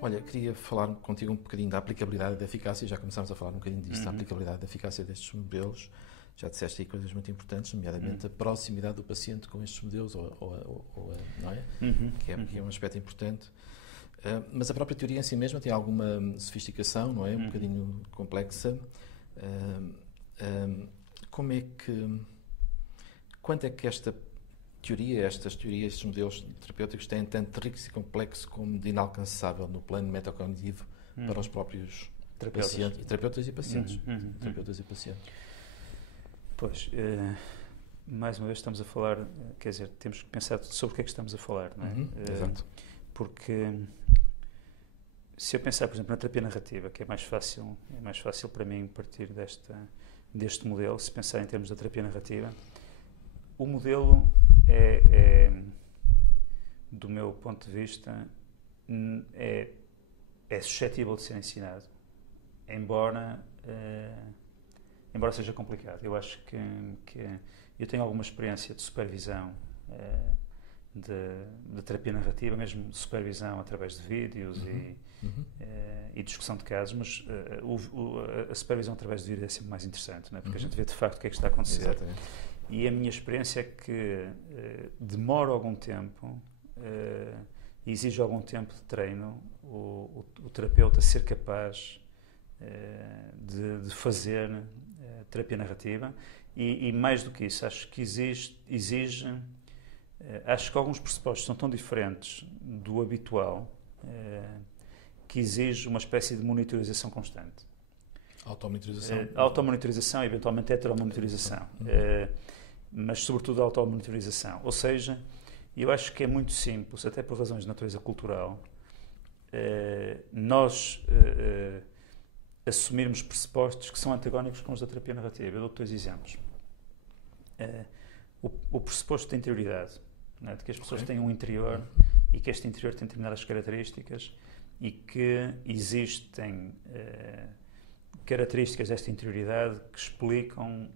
Olha, queria falar contigo um bocadinho da aplicabilidade e da eficácia, já começámos a falar um bocadinho disso, da aplicabilidade e da eficácia destes modelos. Já disseste aí coisas muito importantes, nomeadamente a proximidade do paciente com estes modelos, não é? Que é um aspecto importante. Mas a própria teoria em si mesma tem alguma sofisticação, não é? Um bocadinho complexa. Quanto é que esta teoria, estas teorias, estes modelos terapêuticos têm tanto rico e complexo como de inalcançável no plano metacognitivo para os próprios pacientes, terapeutas e pacientes? Terapeutas e pacientes. Pois, mais uma vez estamos a falar, quer dizer, temos que pensar sobre o que é que estamos a falar, não é? Exato. Porque se eu pensar, por exemplo, na terapia narrativa, que é mais fácil para mim partir deste modelo, se pensar em termos da terapia narrativa, o modelo do meu ponto de vista, é suscetível de ser ensinado, embora seja complicado. Eu acho que eu tenho alguma experiência de supervisão de terapia narrativa, mesmo supervisão através de vídeos e discussão de casos, mas a supervisão através de vídeos é sempre mais interessante, não é? Porque a gente vê de facto o que é que está a acontecer. Exatamente. E a minha experiência é que demora algum tempo, exige algum tempo de treino o terapeuta ser capaz de fazer terapia narrativa e mais do que isso, acho que exige acho que alguns pressupostos são tão diferentes do habitual que exige uma espécie de monitorização constante. Automonitorização? Automonitorização, eventualmente heteromonitorização, mas sobretudo a automonitorização. Ou seja, eu acho que é muito simples, até por razões de natureza cultural, nós assumirmos pressupostos que são antagónicos com os da terapia narrativa. Eu dou-te 2 exemplos. O pressuposto da interioridade, não é? De que as pessoas têm um interior e que este interior tem determinadas características e que existem características desta interioridade que explicam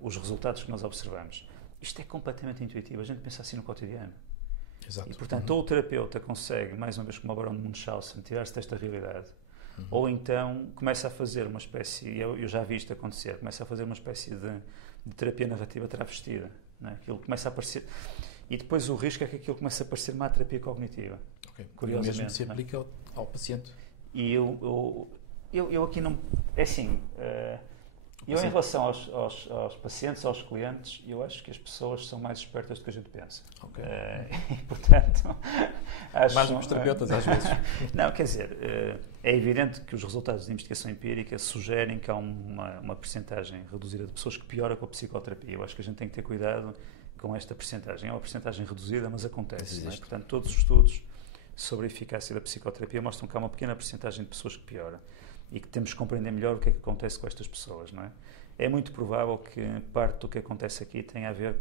os resultados que nós observamos. Isto é completamente intuitivo, a gente pensa assim no cotidiano. Exato. E, portanto, ou o terapeuta consegue, mais uma vez como o Barão de Munchausen, tirar-se desta realidade, ou então começa a fazer uma espécie, eu já vi isto acontecer, começa a fazer uma espécie de terapia narrativa travestida. Não é? Aquilo começa a aparecer, e depois o risco é que aquilo começa a parecer má terapia cognitiva. Okay. Curiosamente. O mesmo se aplica ao paciente. E eu aqui não... É assim... Eu, em relação aos pacientes, aos clientes, eu acho que as pessoas são mais espertas do que a gente pensa. Okay. E, portanto, acho... Mais os terapeutas, às vezes. Não, quer dizer, é evidente que os resultados de investigação empírica sugerem que há uma percentagem reduzida de pessoas que piora com a psicoterapia. Eu acho que a gente tem que ter cuidado com esta percentagem. É uma percentagem reduzida, mas acontece. Não é? Portanto, todos os estudos sobre a eficácia da psicoterapia mostram que há uma pequena percentagem de pessoas que piora. E que temos que compreender melhor o que é que acontece com estas pessoas, não é? É muito provável que parte do que acontece aqui tenha a ver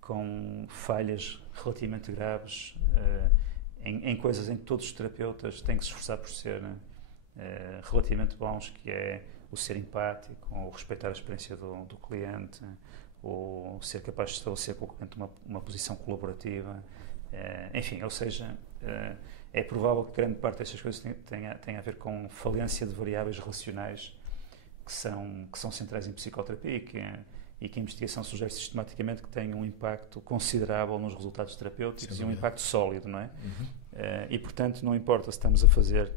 com falhas relativamente graves em coisas em que todos os terapeutas têm que se esforçar por ser relativamente bons, que é o ser empático, o respeitar a experiência do cliente, o ser capaz de estabelecer com o cliente uma posição colaborativa, enfim, ou seja... É provável que grande parte destas coisas tenha a ver com falência de variáveis relacionais que são centrais em psicoterapia e que a investigação sugere sistematicamente que têm um impacto considerável nos resultados terapêuticos e um impacto sólido, não é? E, portanto, não importa se estamos a fazer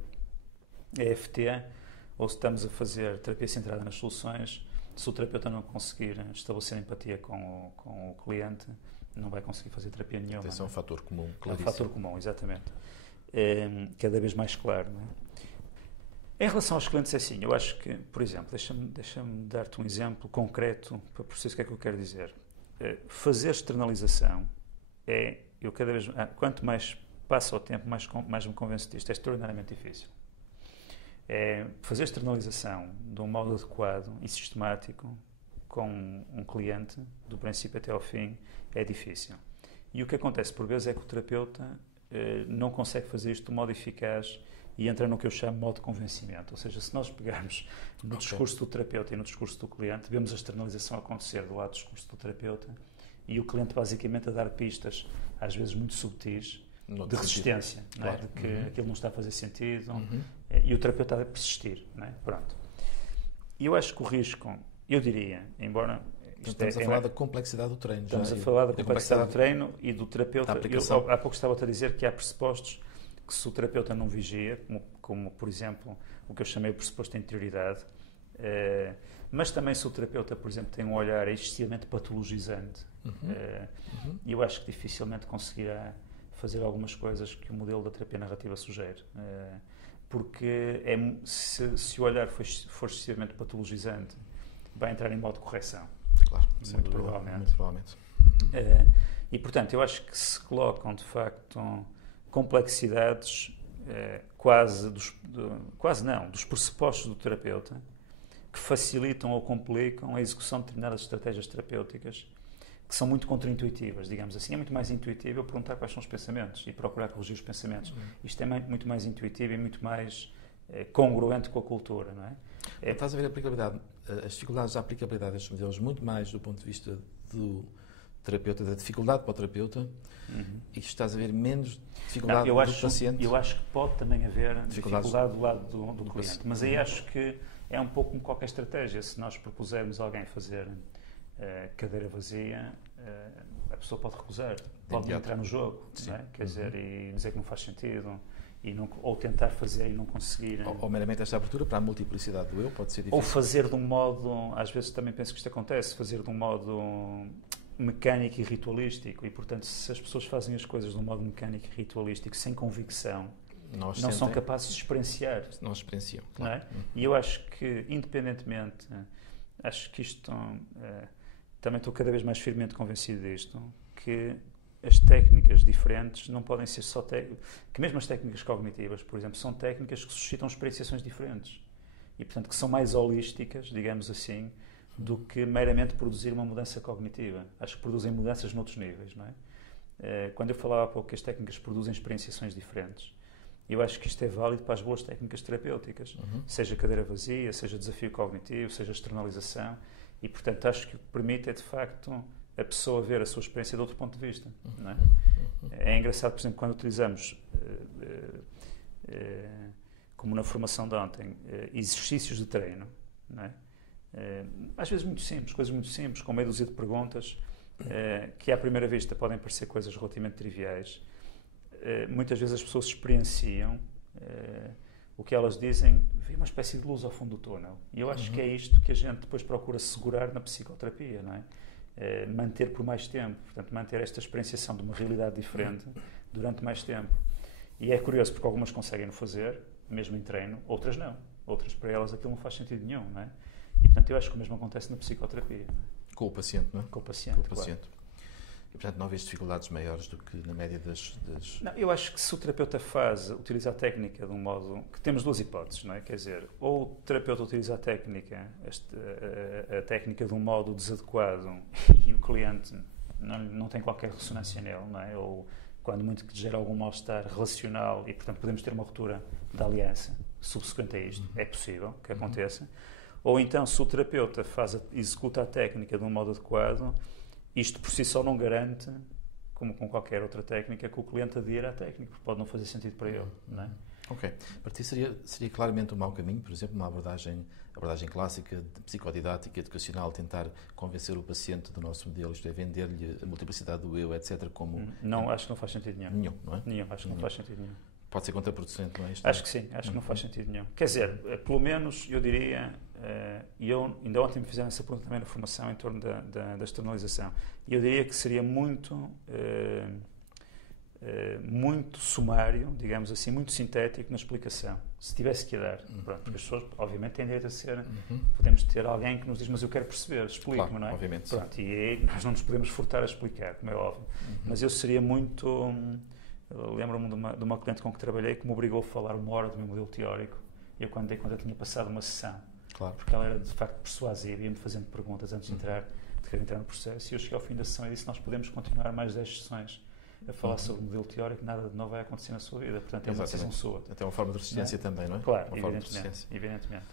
EFT ou se estamos a fazer terapia centrada nas soluções, se o terapeuta não conseguir estabelecer empatia com o cliente, não vai conseguir fazer terapia nenhuma. Esse é um fator comum, claríssimo. É um fator comum, exatamente. Cada vez mais claro, não é? Em relação aos clientes, é assim, eu acho que, por exemplo, deixa-me dar-te um exemplo concreto para perceber o que é que eu quero dizer. Fazer externalização quanto mais passa o tempo, mais me convenço disto, é extraordinariamente difícil. Fazer externalização de um modo adequado e sistemático com um cliente, do princípio até ao fim, é difícil. E o que acontece por vezes é que o terapeuta não consegue fazer isto de modo eficaz e entra no que eu chamo modo de convencimento. Ou seja, se nós pegarmos no discurso do terapeuta e no discurso do cliente, vemos a externalização acontecer do lado do discurso do terapeuta e o cliente basicamente a dar pistas, às vezes muito subtis, de resistência, não é? De que aquilo não está a fazer sentido, e o terapeuta a persistir. Não é? Pronto. E eu acho que o risco, eu diria, embora... Estamos a falar da complexidade do treino. Estamos a falar da complexidade do treino e do terapeuta. Há pouco estava a dizer que há pressupostos que se o terapeuta não vigia, como por exemplo, o que eu chamei de pressuposto de interioridade, mas também se o terapeuta, por exemplo, tem um olhar excessivamente patologizante, eu acho que dificilmente conseguirá fazer algumas coisas que o modelo da terapia narrativa sugere. Porque se o olhar for excessivamente patologizante, vai entrar em modo de correção. Claro, muito provavelmente. Muito provavelmente. E, portanto, eu acho que se colocam, de facto, complexidades dos pressupostos do terapeuta que facilitam ou complicam a execução de determinadas estratégias terapêuticas que são muito contraintuitivas, digamos assim. É muito mais intuitivo eu perguntar quais são os pensamentos e procurar corrigir os pensamentos. Isto é muito mais intuitivo e muito mais congruente com a cultura, não é? Estás a ver a aplicabilidade, as dificuldades da aplicabilidade destes modelos muito mais do ponto de vista do terapeuta, da dificuldade para o terapeuta, e estás a ver menos dificuldade do paciente? Eu acho que pode também haver dificuldade do lado do cliente, mas aí acho que é um pouco como qualquer estratégia. Se nós propusermos a alguém fazer cadeira vazia, a pessoa pode recusar, pode entrar no jogo, não é? Quer dizer, e dizer que não faz sentido. Ou tentar fazer e não conseguir. Ou meramente esta abertura para a multiplicidade do eu pode ser difícil. Ou fazer de um modo, às vezes também penso que isto acontece, fazer de um modo mecânico e ritualístico. E, portanto, se as pessoas fazem as coisas de um modo mecânico e ritualístico, sem convicção, não são capazes de experienciar. Não experienciam. Claro. Não é? E eu acho que, independentemente, acho que isto, também estou cada vez mais firmemente convencido disto, que as técnicas diferentes não podem ser só que mesmo as técnicas cognitivas, por exemplo, são técnicas que suscitam experienciações diferentes e, portanto, que são mais holísticas, digamos assim, do que meramente produzir uma mudança cognitiva. Acho que produzem mudanças noutros níveis, não é? Quando eu falava há pouco que as técnicas produzem experienciações diferentes, eu acho que isto é válido para as boas técnicas terapêuticas, seja cadeira vazia, seja desafio cognitivo, seja externalização, e, portanto, acho que o que permite é, de facto, a pessoa ver a sua experiência de outro ponto de vista. Não é? É engraçado, por exemplo, quando utilizamos, como na formação de ontem, exercícios de treino, não é? Às vezes muito simples, coisas muito simples, com meia dúzia de perguntas, que à primeira vista podem parecer coisas relativamente triviais. Muitas vezes as pessoas experienciam o que elas dizem, vê uma espécie de luz ao fundo do túnel. E eu acho que é isto que a gente depois procura segurar na psicoterapia, não é? Manter por mais tempo, portanto, manter esta experienciação de uma realidade diferente durante mais tempo. E é curioso porque algumas conseguem fazer, mesmo em treino, outras não. Outras, para elas, aquilo não faz sentido nenhum, não é? E, portanto, eu acho que o mesmo acontece na psicoterapia. Não é? Com o paciente, não é? Com o paciente, claro. E, portanto, não vês dificuldades maiores do que na média das... Não, eu acho que se o terapeuta utiliza a técnica de um modo... que temos duas hipóteses, não é? Quer dizer, ou o terapeuta utiliza a técnica de um modo desadequado e o cliente não tem qualquer ressonância nele, não é? Ou, quando muito, que gera algum mal-estar relacional e, portanto, podemos ter uma ruptura da aliança subsequente a isto. É possível que aconteça. Ou então, se o terapeuta executa a técnica de um modo adequado, isto por si só não garante, como com qualquer outra técnica, que o cliente adira à técnica, porque pode não fazer sentido para ele, não é? Ok. Para ti seria claramente um mau caminho, por exemplo, uma abordagem clássica, de psicodidática, educacional, tentar convencer o paciente do nosso modelo, isto é, vender-lhe a multiplicidade do eu, etc. como... Não, acho que não faz sentido nenhum. Nenhum, não é? Nenhum, acho que não faz sentido nenhum. Pode ser contraproducente, não é isto? Acho que sim, acho que não faz sentido nenhum. Quer dizer, pelo menos, eu diria, e eu ainda ontem me fizeram essa pergunta também na formação em torno da externalização, e eu diria que seria muito sumário, digamos assim, muito sintético na explicação, se tivesse que a dar. Pronto, porque as pessoas, obviamente, têm direito a ser... Podemos ter alguém que nos diz, mas eu quero perceber, explique-me, claro, não é? Obviamente. Pronto, e aí nós não nos podemos furtar a explicar, como é óbvio. Mas eu seria muito... Lembro-me de uma cliente com que trabalhei que me obrigou a falar 1 hora do meu modelo teórico, e eu, quando dei conta, tinha passado uma sessão. Claro. Porque ela era, de facto, persuasiva, ia-me fazendo perguntas antes de querer entrar no processo, e eu cheguei ao fim da sessão e disse, nós podemos continuar mais 10 sessões, a falar sobre o modelo teórico, nada de novo vai acontecer na sua vida. Portanto, é uma decisão Exatamente. sua. Até uma forma de resistência também, não é? Claro, Uma forma de evidentemente. resistência. Evidentemente.